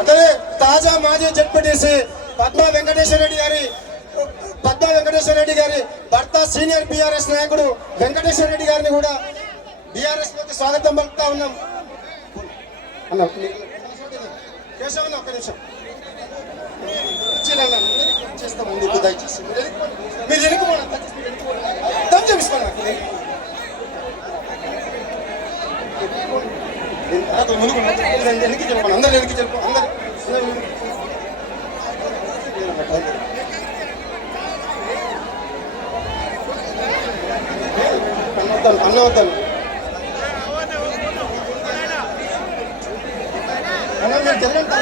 అతనే తాజా మాజీ జడ్పీటీసీ పద్మా వెంకటేశ్వర రెడ్డి గారి భర్త సీనియర్ బీఆర్ఎస్ నాయకుడు వెంకటేశ్వర రెడ్డి గారిని కూడా బీఆర్ఎస్ లోకి స్వాగతం పలుకుతా ఉన్నాం. కేశవన్న ఒక్క నిమిషం చేస్తా ముందుకు దయచేసి మీరు వెనుకపోండి చూపిస్తాను ముందుకు వెనక్కి చెప్పండి అందరు వెనక్కి చెప్పు అందరు అన్నవద్దాను అన్న మీరు తెలియదు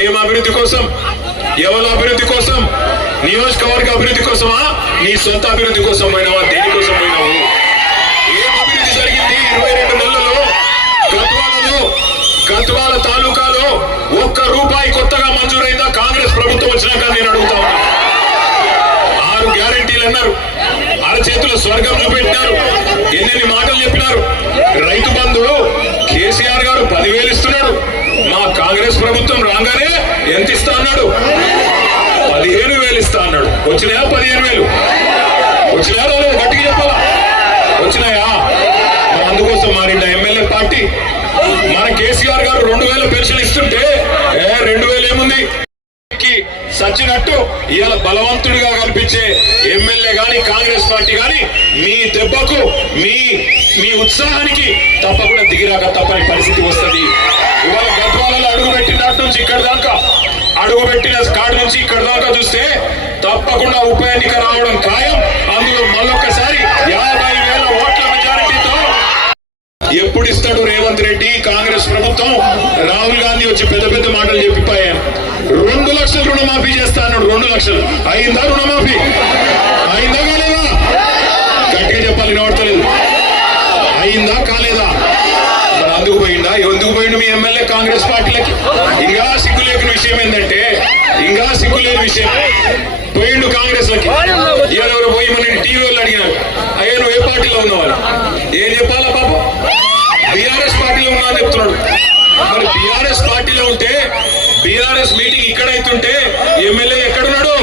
ఏం అభివృద్ధి కోసం, ఎవరి అభివృద్ధి కోసం, నియోజకవర్గ అభివృద్ధి కోసమా, నీ సొంత అభివృద్ధి కోసం పోయినావా, దేనికోసం పోయినావు? ఏం అభివృద్ధి జరిగింది 22 నెలల్లో? గద్వాల తాలూకాలో ₹1 కొత్తగా మంజూరైందా కాంగ్రెస్ ప్రభుత్వం వచ్చినాక? నేను అడుగుతా ఉన్నా. 6 గ్యారెంటీలు అన్నారు, అరచేతులు స్వర్గం చూపెట్టినారు, ఎన్నెన్ని మాటలు చెప్పినారు. రైతు బంధు కేసీఆర్ గారు 10,000 ఇస్తున్నాడు. మా కాంగ్రెస్ ప్రభుత్వం రాగానే ఎంత ఇస్తా అన్నాడు? 15,000 ఇస్తా అన్నాడు. వచ్చినాయా 15,000? వచ్చినాయా? గట్టిగా చెప్పాలా? వచ్చినాయా? అందుకోసం మారిందా ఎమ్మెల్యే పార్టీ? మన కేసీఆర్ గారు 2,000 పెన్షన్ ఇస్తుంటే 2,000 ఏముంది సచ్చినట్టు ఇవాళ బలవంతుడిగా కనిపించే ఎమ్మెల్యే గాని కాంగ్రెస్ పార్టీ గాని మీ దెబ్బకు మీ ఉత్సాహానికి తప్పకుండా దిగిరాక తప్పని పరిస్థితి వస్తుంది. ఇవాళ గద్వాలలో అడుగుపెట్టిన నాటి నుంచి ఇక్కడ దాకా, అడుగుపెట్టిన కాడి నుంచి ఇక్కడ దాకా చూస్తే తప్పకుండా ఉప ఎన్నిక రావడం ఖాయం. అందులో మళ్ళొక్కసారి 50,000 ఓట్ల మెజారిటీతో ఎప్పుడు ఇస్తాడు రేవంత్ రెడ్డి కాంగ్రెస్ ప్రభుత్వం? రాహుల్ గాంధీ వచ్చి పెద్ద పెద్ద మాటలు చెప్పిపోయాను. 2 లక్షలు రుణమాఫీ చేస్తా అన్నాడు. 2 లక్షలు అయిందా? రుణమాఫీ అయిందా కాలేదా? గట్టిగా చెప్పాలి, వినబడతలేదు. అయిందా కాలేదా? మరి అందుకు పోయిందా? ఎందుకు పోయిండు మీ ఎమ్మెల్యే కాంగ్రెస్ పార్టీలకి? ఇంకా సిగ్గులేని విషయం ఏంటంటే, ఇంకా సిగ్గులేని విషయం పోయిండు కాంగ్రెస్ లకి. ఎవరెవరు పోయి మన టీవీ వాళ్ళు అడిగినారు, అయ్యా నువ్వు ఏ పార్టీలో ఉన్నవాళ్ళు? ఏం చెప్పాలా పాపం? బీఆర్ఎస్ పార్టీలో ఉన్నా అని చెప్తున్నాడు. మరి బీఆర్ఎస్ పార్టీలో ఉంటే బీఆర్ఎస్ మీటింగ్ ఇక్కడ అవుతుంటే ఎమ్మెల్యే ఎక్కడున్నాడు?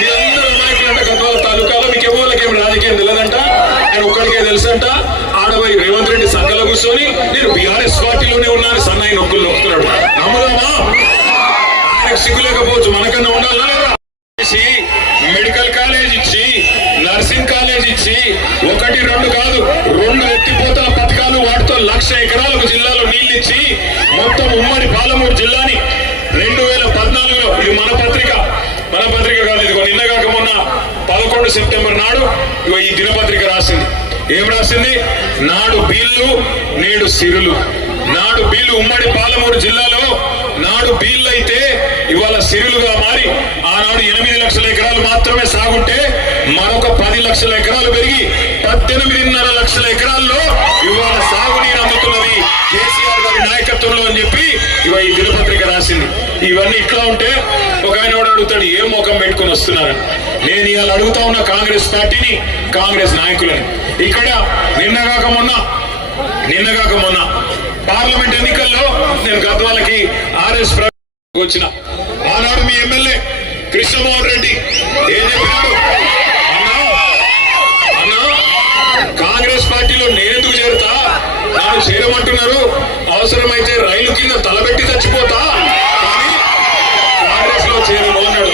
మీరందరూ నాయకులంట గద్వాల తాలూకాలో మీకు ఎవరికేం రాజకీయం తెలియదంట, ఆయన ఒక్కడికే తెలుసంట. ఆడబోయి రేవంత్ రెడ్డి సంఘంలో కూర్చొని నేను బీఆర్ఎస్ పార్టీలోనే ఉన్నాను సన్నాయి నొక్కులు నొక్కుతున్నాడు. నమ్ముదామా? ఆయనకు సిగ్గు లేకపోవచ్చు, మనకన్నా ఉండాలా లేదా? మెడికల్ కాలేజ్ ఇచ్చి, నర్సింగ్ కాలేజ్ ఇచ్చి, 1, 2 కాదు 2 ఎత్తిపోతల పథకాలు, వాటితో 1,00,000 ఎకరాలకు జిల్లాలో నీళ్లు ఇచ్చి మొత్తం ఉమ్మడి పాలమూరు జిల్లాని 2014లో, ఇది మన పత్రిక కాదు, ఇదిగో నిన్న కాక మొన్న 11 సెప్టెంబర్ నాడు ఇగో ఈ దినపత్రిక రాసింది. ఏం రాసింది? నాడు బీళ్లు నేడు సిరులు. నాడు బీళ్లు ఉమ్మడి పాలమూరు జిల్లాలో నాడు బీళ్లు అయితే ఇవాళ సిరులుగా మారి, ఆనాడు 8 లక్షల ఎకరాలు మాత్రమే సాగుంటే మరొక 10 లక్షల ఎకరాలు పెరిగి 18.5 లక్షల ఎకరాల్లో ఇవాళ సాగునీరు అందుతున్నది కేసీఆర్ గారి నాయకత్వంలో అని చెప్పి ఇవాళ ఈ దినపత్రిక రాసింది. ఇవన్నీ ఇట్లా ఉంటే ఒక ఆయన అడుగుతాడు, ఏం ముఖం పెట్టుకుని వస్తున్నారు? నేను ఇవాళ అడుగుతా ఉన్న కాంగ్రెస్ పార్టీని, కాంగ్రెస్ నాయకులని. ఇక్కడ నిన్నగాక మొన్న పార్లమెంట్ ఎన్నికల్లో నేను గద్వాలకి ఆర్ఎస్ వచ్చిన, ఆనాడు మీ ఎమ్మెల్యే కృష్ణమోహన్ రెడ్డి ఏం చెప్పాడు? అన్నా కాంగ్రెస్ పార్టీలో నేనెందుకు చేరుతా, నన్ను చేరమంటున్నారు, అవసరమైతే రైలు కింద తలబెట్టి చచ్చిపోతా, కానీ కాంగ్రెస్ లో చేరను అన్నాడు.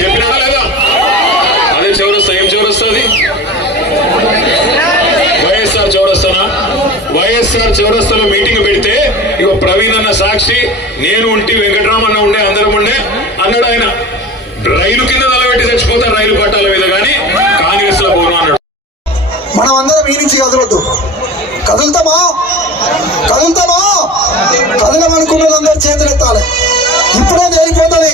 చెప్పినాడా లేదా? అదే చౌరస్తా. ఏం చౌరస్తుంది? వైఎస్ఆర్ చౌరస్తానా? వైఎస్ఆర్ చౌరస్తాలో మీటింగ్ పెడితే ఇక ప్రవీణ్ అన్న సాక్షి, నేను ఉంటే వెంకటరామన్న ఉండే, అందరం ఉండే అన్నాడు. ఆయన రైలు కింద తలబెట్టి చచ్చిపోతాను రైలు పట్టాల మీద, కానీ కాంగ్రెస్ లో పోను అన్నాడు. మనం అందరం ఈ నుంచి కదలొద్దు. కదులుతామా కదలమనుకున్న వాళ్ళందరూ చేతులెత్తాలి. ఇప్పుడే తేలిపోతుంది.